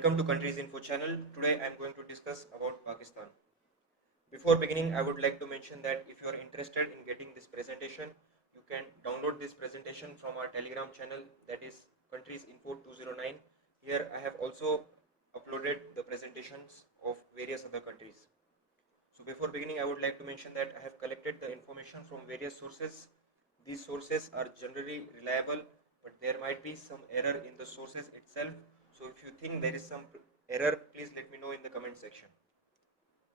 Welcome to Countries Info channel. Today I am going to discuss about Pakistan. Before beginning, I would like to mention that if you are interested in getting this presentation, you can download this presentation from our Telegram channel, that is Countries Info 209. Here I have also uploaded the presentations of various other countries. So before beginning, I would like to mention that I have collected the information from various sources. These sources are generally reliable, but there might be some error in the sources itself. So if you think there is some error, please let me know in the comment section.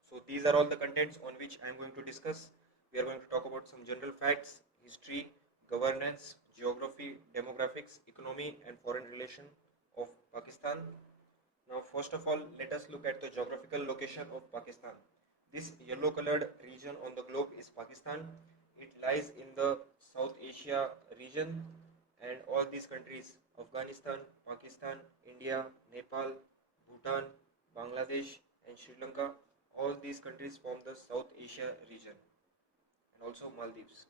So these are all the contents on which I am going to discuss. We are going to talk about some general facts, history, governance, geography, demographics, economy and foreign relation of Pakistan. Now first of all, let us look at the geographical location of Pakistan. This yellow colored region on the globe is Pakistan. It lies in the South Asia region, and all these countries, Afghanistan, Pakistan, India, Nepal, Bhutan, Bangladesh and Sri Lanka, all these countries form the South Asia region, and also Maldives.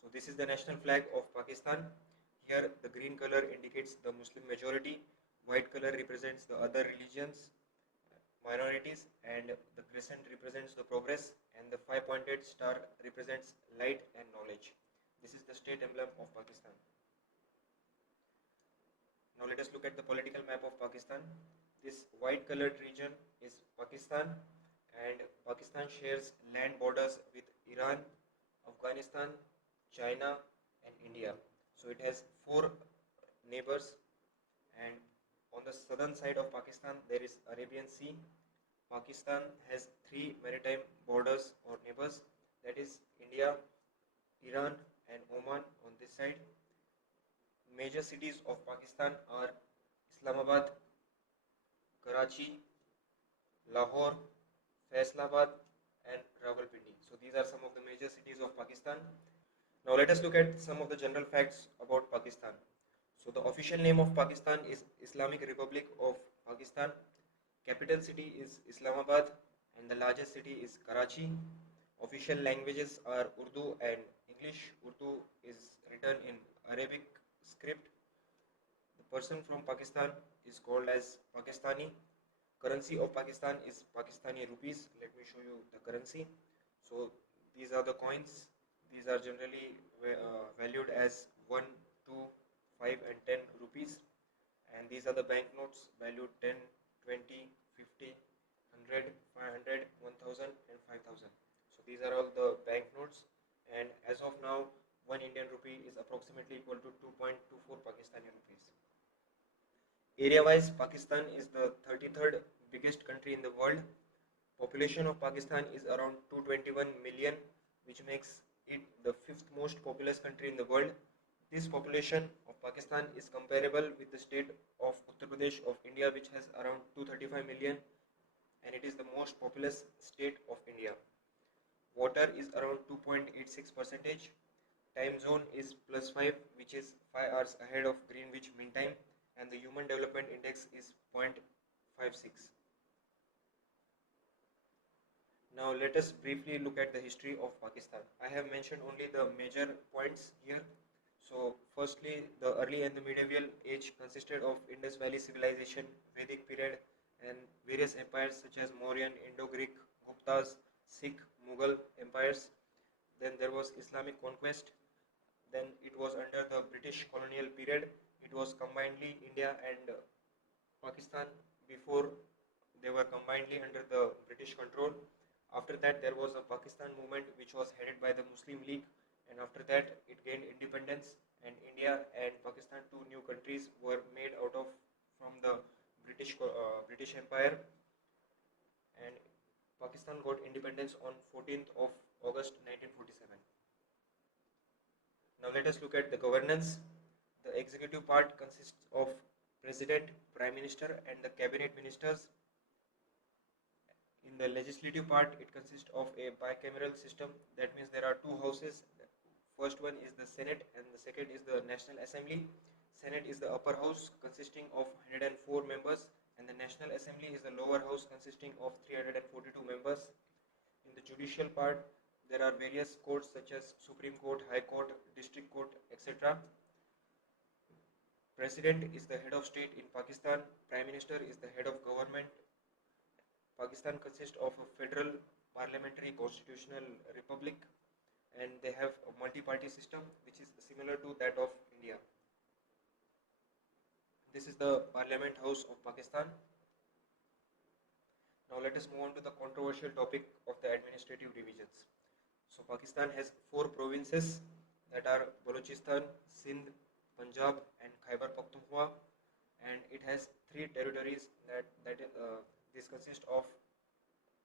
So this is the national flag of Pakistan. Here the green color indicates the Muslim majority, white color represents the other religions, minorities, and the crescent represents the progress, and the five-pointed star represents light and knowledge. This is the state emblem of Pakistan. Now let us look at the political map of Pakistan. This white colored region is Pakistan, and Pakistan shares land borders with Iran, Afghanistan, China and India. So it has four neighbors, and on the southern side of Pakistan there is Arabian Sea. Pakistan has three maritime borders or neighbors, that is India, Iran and Oman on this side. Major cities of Pakistan are Islamabad, Karachi, Lahore, Faisalabad and Rawalpindi. So these are some of the major cities of Pakistan. Now let us look at some of the general facts about Pakistan. So the official name of Pakistan is Islamic Republic of Pakistan. Capital city is Islamabad and the largest city is Karachi. Official languages are Urdu and English. Urdu is written in Arabic script. The person from Pakistan is called as Pakistani. Currency of Pakistan is Pakistani rupees. Let me show you the currency. So these are the coins. These are generally valued as 1, 2, 5 and 10 rupees, and these are the banknotes valued 10, 20, 50, 100, 500, 1000 and 5000. So these are all the banknotes, and as of now 1 Indian rupee is approximately equal to 2.24 Pakistani rupees. Area wise, Pakistan is the 33rd biggest country in the world. Population of Pakistan is around 221 million, which makes it the fifth most populous country in the world. This population of Pakistan is comparable with the state of Uttar Pradesh of India, which has around 235 million, and it is the most populous state of India. Water is around 2.86%. Time zone is +5, which is 5 hours ahead of Greenwich Mean Time, and the Human Development Index is 0.56. Now let us briefly look at the history of Pakistan. I have mentioned only the major points here. So firstly, the early and the medieval age consisted of Indus Valley civilization, Vedic period and various empires such as Mauryan, Indo-Greek, Guptas, Sikh, Mughal empires. Then there was Islamic conquest. Then it was under the British colonial period. It was combinedly India and Pakistan before they were combinedly under the British control. After that there was a Pakistan movement which was headed by the Muslim League, and after that it gained independence, and India and Pakistan, two new countries, were made out of from the British Empire, and Pakistan got independence on 14th of August 1947. Now let us look at the governance. The executive part consists of President, Prime Minister and the Cabinet Ministers. In the legislative part, it consists of a bicameral system. That means there are two houses. First one is the Senate and the second is the National Assembly. Senate is the upper house consisting of 104 members, and the National Assembly is the lower house consisting of 342 members. In the judicial part, there are various courts such as Supreme Court, High Court, District Court, etc. President is the head of state in Pakistan. Prime Minister is the head of government. Pakistan consists of a federal parliamentary constitutional republic, and they have a multi-party system which is similar to that of India. This is the Parliament House of Pakistan. Now let us move on to the controversial topic of the administrative divisions. So Pakistan has 4 provinces that are Balochistan, Sindh, Punjab and Khyber Pakhtunkhwa, and it has 3 territories this consists of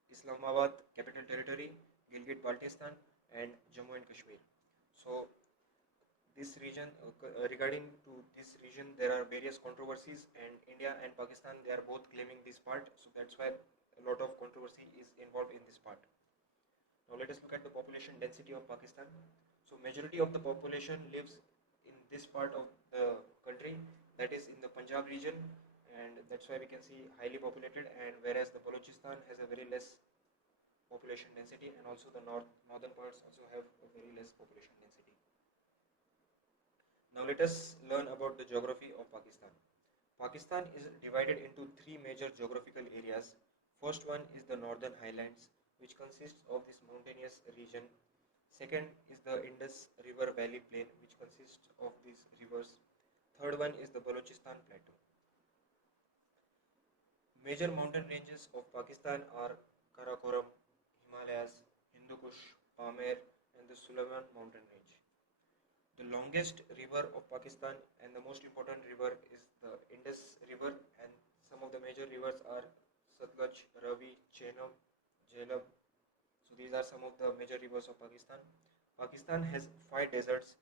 Islamabad Capital Territory, Gilgit-Baltistan and Jammu and Kashmir. So this region, regarding to this region, there are various controversies, and India and Pakistan, they are both claiming this part, so that's why a lot of controversy is involved in this part. Now let us look at the population density of Pakistan. So majority of the population lives in this part of the country, that is in the Punjab region, and that's why we can see highly populated, and whereas the Balochistan has a very less population density, and also the northern parts also have a very less population density. Now let us learn about the geography of Pakistan. Pakistan is divided into 3 major geographical areas. First one is the Northern Highlands, which consists of this mountainous region. Second is the Indus River Valley Plain, which consists of these rivers. Third one is the Balochistan Plateau. Major mountain ranges of Pakistan are Karakoram, Himalayas, Hindu Kush, Pamir and the Sulayman mountain range. The longest river of Pakistan and the most important river is the Indus River, and some of the major rivers are Satluj, Ravi, Chenab, Jhelum. So these are some of the major rivers of Pakistan. Pakistan has 5 deserts.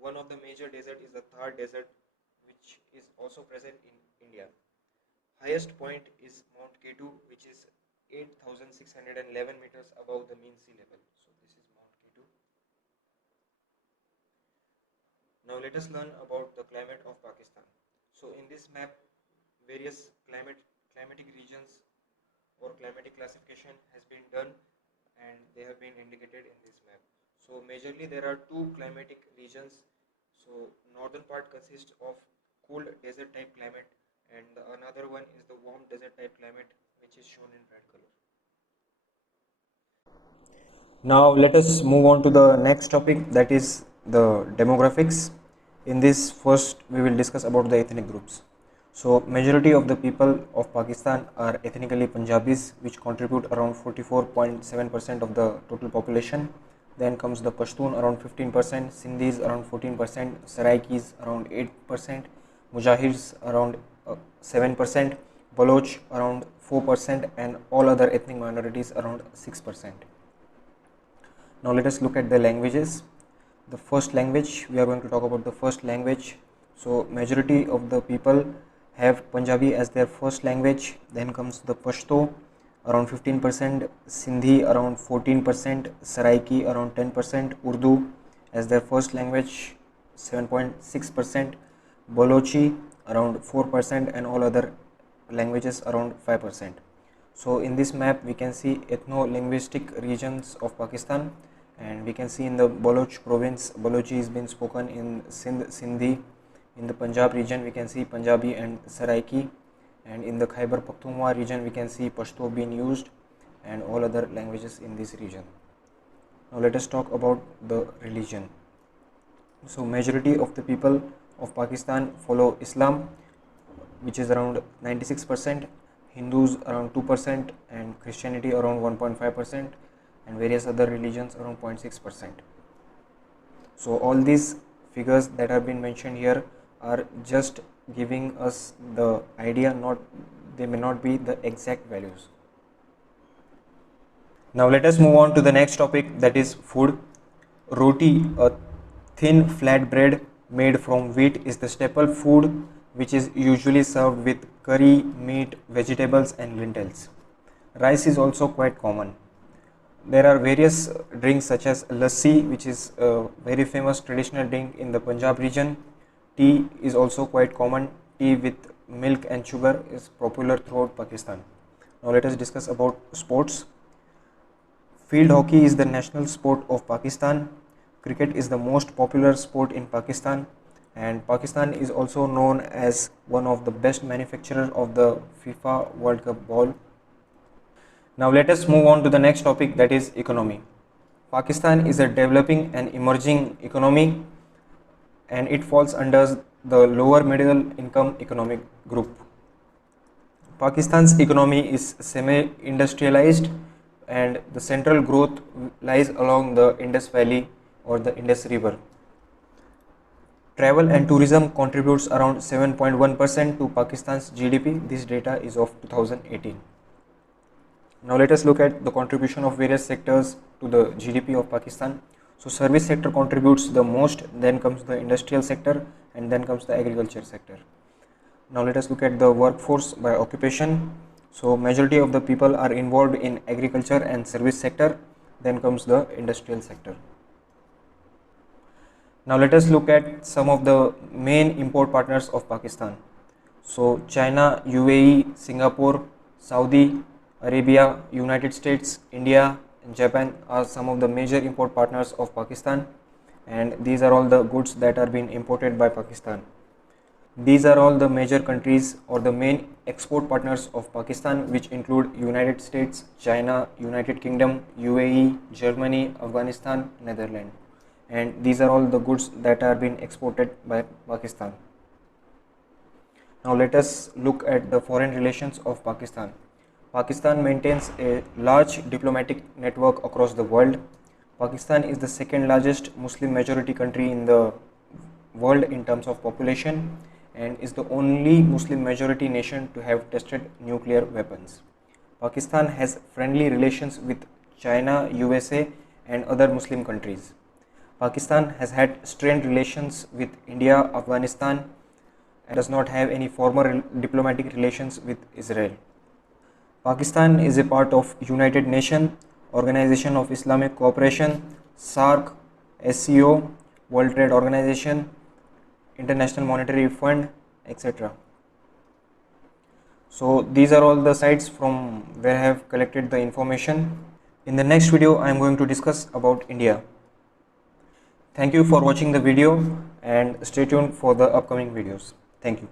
One of the major desert is the Thar Desert, which is also present in India. Highest point is Mount Ketu, which is 8,611 meters above the mean sea level. So this is Mount Ketu. Now let us learn about the climate of Pakistan. So in this map, various climatic regions or climatic classification has been done, and they have been indicated in this map. So majorly there are 2 climatic regions. So northern part consists of cool desert type climate, and another one is the warm desert type climate, which is shown in red color. Now let us move on to the next topic, that is the demographics. In this, first we will discuss about the ethnic groups. So majority of the people of Pakistan are ethnically Punjabis, which contribute around 44.7% of the total population. Then comes the Pashtun around 15%, Sindhis around 14%, Saraikis around 8%, Mujahirs around 7%, Baloch around 4%, and all other ethnic minorities around 6%. Now let us look at the languages. The first language, we are going to talk about the first language. So majority of the people have Punjabi as their first language. Then comes the Pashto around 15%, Sindhi around 14%, Saraiki around 10%, Urdu as their first language 7.6%, Balochi around 4%, and all other languages around 5%. So in this map we can see ethno-linguistic regions of Pakistan, and we can see in the Baloch province, Balochi is being spoken, in Sindh, Sindhi. In the Punjab region we can see Punjabi and Saraiki, and in the Khyber Pakhtunkhwa region we can see Pashto being used, and all other languages in this region. Now let us talk about the religion. So majority of the people of Pakistan follow Islam, which is around 96%, Hindus around 2%, and Christianity around 1.5%, and various other religions around 0.6%. So all these figures that have been mentioned here are just giving us the idea, they may not be the exact values. Now let us move on to the next topic, that is food. Roti, a thin flat bread made from wheat, is the staple food which is usually served with curry, meat, vegetables and lentils. Rice is also quite common. There are various drinks such as lassi, which is a very famous traditional drink in the Punjab region. Tea is also quite common. Tea with milk and sugar is popular throughout Pakistan. Now let us discuss about sports. Field hockey is the national sport of Pakistan. Cricket is the most popular sport in Pakistan. and Pakistan is also known as one of the best manufacturers of the FIFA World Cup ball. Now let us move on to the next topic, that is economy. Pakistan is a developing and emerging economy, and it falls under the lower middle income economic group. Pakistan's economy is semi-industrialized, and the central growth lies along the Indus Valley or the Indus River. Travel and tourism contributes around 7.1% to Pakistan's GDP. This data is of 2018. Now let us look at the contribution of various sectors to the GDP of Pakistan. So service sector contributes the most, then comes the industrial sector, and then comes the agriculture sector. Now let us look at the workforce by occupation. So majority of the people are involved in agriculture and service sector, then comes the industrial sector. Now let us look at some of the main import partners of Pakistan. So China, UAE, Singapore, Saudi Arabia, United States, India and Japan are some of the major import partners of Pakistan, and these are all the goods that are being imported by Pakistan. These are all the major countries or the main export partners of Pakistan, which include United States, China, United Kingdom, UAE, Germany, Afghanistan, Netherlands, and these are all the goods that are being exported by Pakistan. Now let us look at the foreign relations of Pakistan. Pakistan maintains a large diplomatic network across the world. Pakistan is the second largest Muslim majority country in the world in terms of population, and is the only Muslim majority nation to have tested nuclear weapons. Pakistan has friendly relations with China, USA and other Muslim countries. Pakistan has had strained relations with India, Afghanistan, and does not have any formal diplomatic relations with Israel. Pakistan is a part of United Nations, Organization of Islamic Cooperation, SAARC, SCO, World Trade Organization, International Monetary Fund, etc. So these are all the sites from where I have collected the information. In the next video, I am going to discuss about India. Thank you for watching the video and stay tuned for the upcoming videos. Thank you.